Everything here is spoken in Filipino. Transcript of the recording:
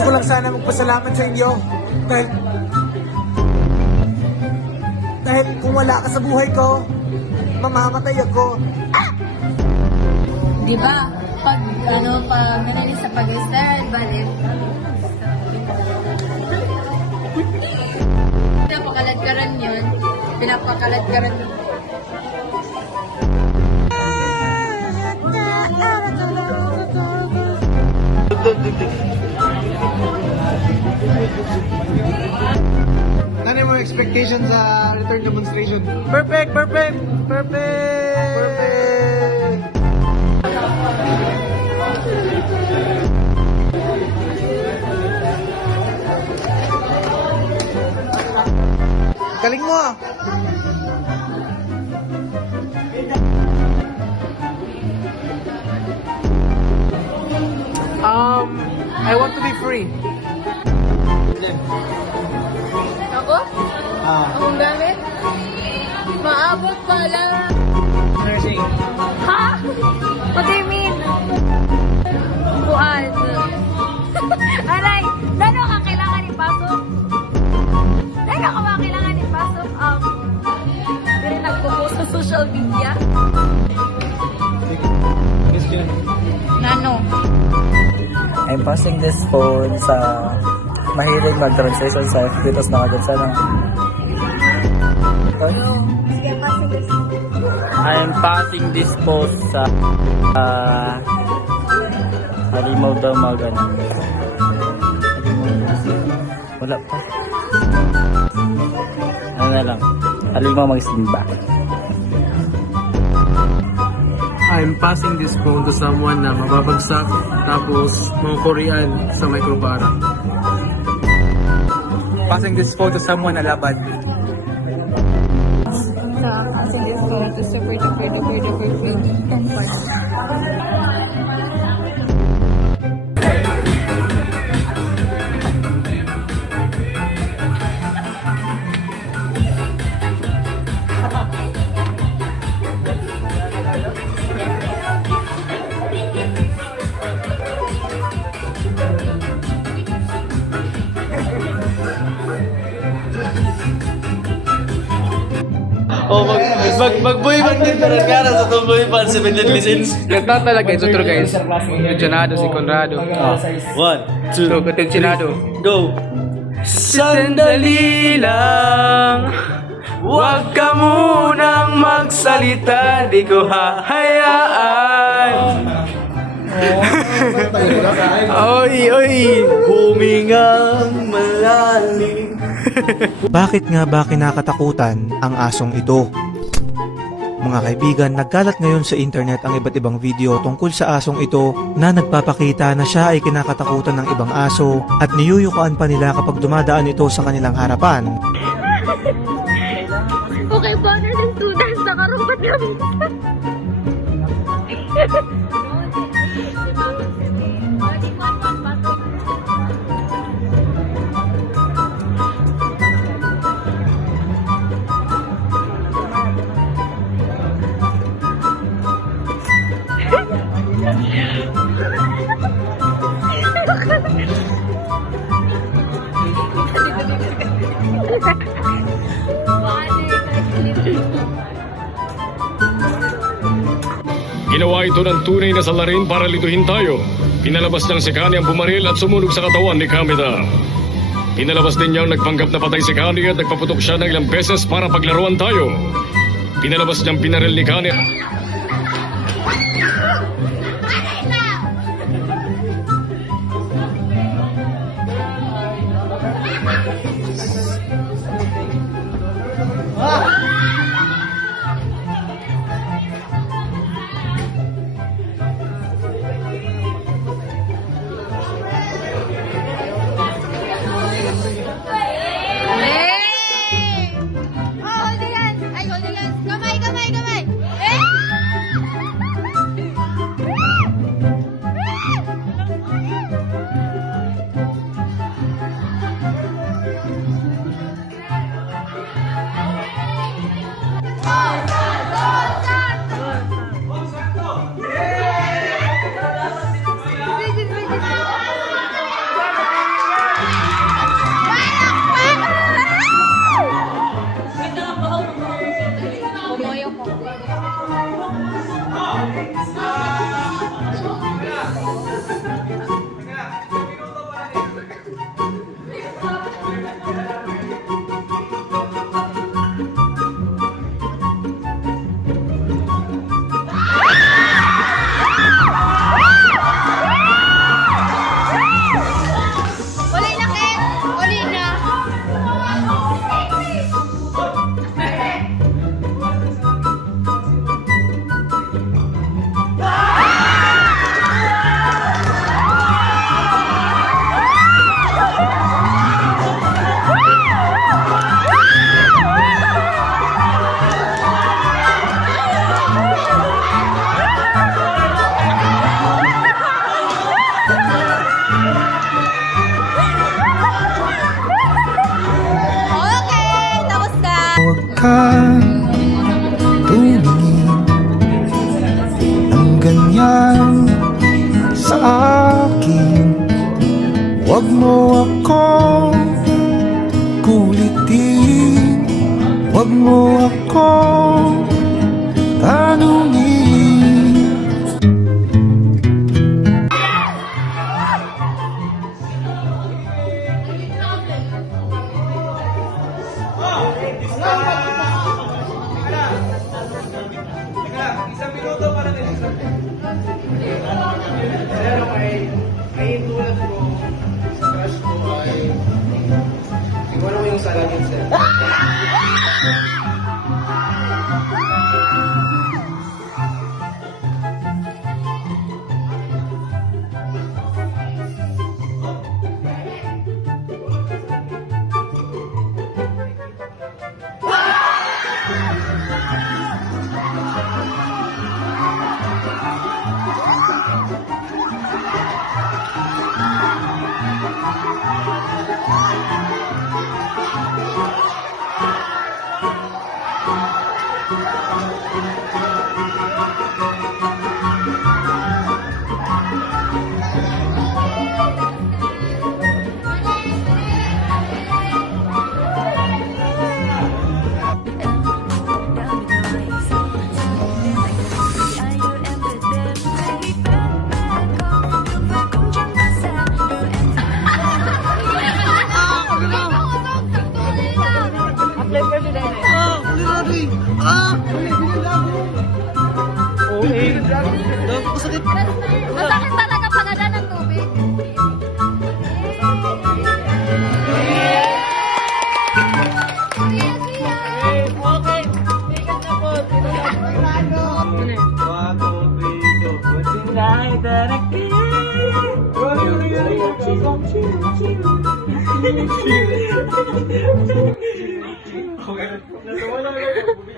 Gusto ko lang sana magpasalamat sa inyo dahil kung wala ka sa buhay ko, mamamatay ako. Di ba? Pag nanalis sa pag-style, balik. Pinapakaladkaran yun. Pinapakaladkaran yun. Ano yung mga expectations sa return demonstration? Perfect! Perfect! Perfect! Perfect! Galing mo ah! I want to be free. Ako? Akong gamit? Maabot pala. Nursing. Ha? What do you mean? Buwan. Aray, lalo ka kailangan ipasok? Lalo ka ba kailangan ipasok? Pero nagpo-post sa social media? Nano? I'm passing this phone sa mahilig mag-translation sa FB, tapos nakagad sana. I'm passing this post sa halimaw daw magano. Wala pa. Ano na lang, halimaw magsimba. I'm passing this phone to someone na mababagsak tapos mga Korean sa microbara. Passing this phone to someone na laban. Passing this phone to super and fun. Oh, mag-boy band din pero kaya sa itong boy band, 7 deadly sins. Ganda talaga ito true guys. Conrado si Conrado. 1, 2, Contentionado. go! Sandali lang, huwag ka munang magsalita, di ko hahayaan. Oy! Humingang malalim. Bakit nga ba kinakatakutan ang asong ito? Mga kaibigan, nagkalat ngayon sa internet ang iba't ibang video tungkol sa asong ito na nagpapakita na siya ay kinakatakutan ng ibang aso at niyuyukaan pa nila kapag dumadaan ito sa kanilang harapan. Okay, banner ng students, nakarumpat namin. Ginawa ito ng tunay na salarin para lituhin tayo. Pinalabas niyang si Kani ang bumaril at sumunog sa katawan ni Kamita. Pinalabas din niyang nagpanggap na patay si Kani at nagpaputok siya ng ilang beses para paglaruan tayo. Pinalabas niyang pinaril ni Kani. Hold hands! Ay, hold hands! Kamay! Kamay! Kamay! Eh! Uli na, Ken! Uli na! Okay! Tapos na! Huwag kang tumingin ng ganyan sa akin. Huwag mo akong kulitin. Huwag mo akong tanungin. Ay tulad ko, sa crush ko ay iwan ko yung salamin sir. Masakit talaga pagada ng tubig. Okay.